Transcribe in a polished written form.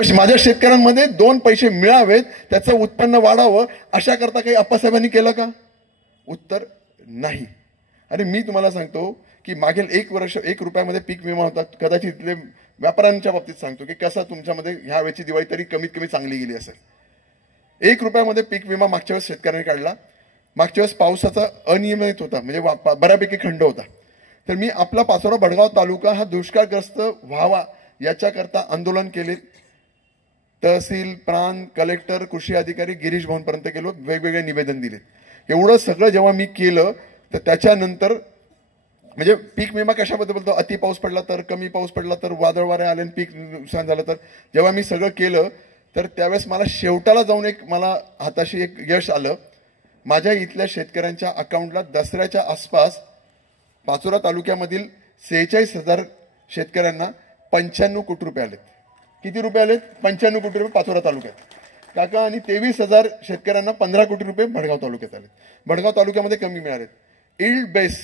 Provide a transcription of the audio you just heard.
माझ्या शेतकऱ्यांमध्ये 2 पैसे मिळावेत, त्याचं उत्पन्न वाढावं, अशा करता काही अप्पासाहेबांनी केलं का? उत्तर नाही. आणि मी तुम्हाला सांगतो की मागील 1 वर्ष 1 रुपयामध्ये पीक विमा होता. कदाचित इथले व्यापाऱ्यांच्या बाबतीत सांगतो की कसा तुमच्यामध्ये ह्या वेळची दिवाळी तरी कमीत कमी चांगली गेली असेल. 1 रुपयामध्ये पीक विमा मागच्या वेळेस शेतकऱ्यांनी काढला. मागच्या वेळेस पावसाचा अनियमित होता, म्हणजे बऱ्यापैकी खंड होता. तर मी आपला पाचोरा भडगाव तालुका हा दुष्काळग्रस्त व्हावा याच्याकरता आंदोलन केले. तहसील, प्रांत, कलेक्टर, कृषी अधिकारी, गिरीश भवनपर्यंत गेलो, वेगवेगळे निवेदन दिले. एवढं सगळं जेव्हा मी केलं तर त्याच्यानंतर म्हणजे पीक विमा कशाबद्दल बोलतो, अति पाऊस पडला तर, कमी पाऊस पडला तर, वादळ वारे आले आणि पीक नुकसान झालं तर, जेव्हा मी सगळं केलं तर त्यावेळेस मला शेवटाला जाऊन मला हाताशी एक यश आलं. माझ्या इथल्या शेतकऱ्यांच्या अकाउंटला दसऱ्याच्या आसपास पाचोरा तालुक्यामधील 46,000 शेतकऱ्यांना 95 कोटी रुपये आलेत. किती रुपये आलेत? 95 कोटी रुपये पाचोरा तालुक्यात काका. आणि 23,000 शेतकऱ्यांना 15 कोटी रुपये भडगाव तालुक्यात आलेत. भडगाव तालुक्यामध्ये कमी मिळालेत. Yield base